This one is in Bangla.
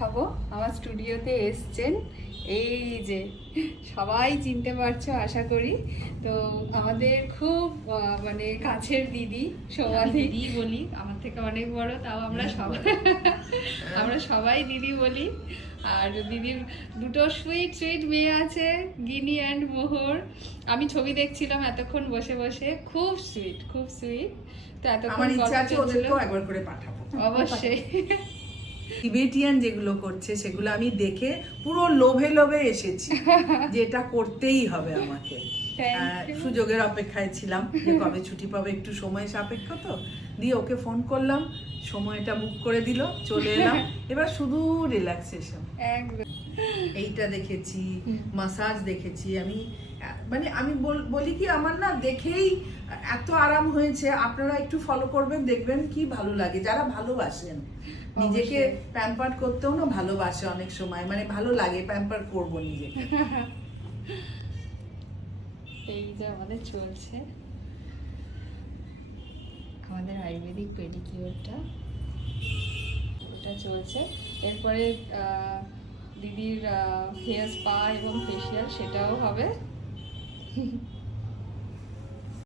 দেখাবো। আমার স্টুডিওতে এসছেন এই যে, সবাই চিনতে পারছো আশা করি। তো আমাদের খুব মানে কাছের দিদি সোমালি। দিদি বলি, আমার থেকে অনেক বড়, তাও আমরা সবাই দিদি বলি। আর দিদির দুটো সুইট সুইট মেয়ে আছে, গিনি অ্যান্ড মোহর। আমি ছবি দেখছিলাম এতক্ষণ বসে বসে, খুব সুইট খুব সুইট। তো এতক্ষণ ইচ্ছা আছে ওদেরকেও একবার করে পাঠাবো অবশ্যই। টিবেটিয়ান যেগুলো করছে সেগুলো আমি দেখে পুরো লোভে লোভে এসেছি যে এটা করতেই হবে আমাকে। সুযোগের অপেক্ষায় ছিলাম যে কবে ছুটি পাবে, একটু সময় সাপেক্ষ তো। দিয়ে ওকে ফোন করলাম, সময়টা বুক করে দিল, চলে এলাম। এবার শুধু রিল্যাক্সেশন। এইটা দেখেছি, মাসাজ দেখেছি। আমি বলি কি, আমার না দেখেই এত আরাম হয়েছে। আপনারা একটু ফলো করবেন, দেখবেন কি ভালো লাগে। যারা ভালোবাসেন, নিজেকে প্যাম্পার করতেও না ভালোবাসে অনেক সময়, মানে ভালো লাগে প্যাম্পার করবো নিজেকে। এই যে আমাদের চলছে আমাদের আয়ুর্বেদিক পেডিকিউরটা, ওটা চলছে। এরপরে দিদির হেয়ার স্পা এবং ফেসিয়াল, সেটাও হবে।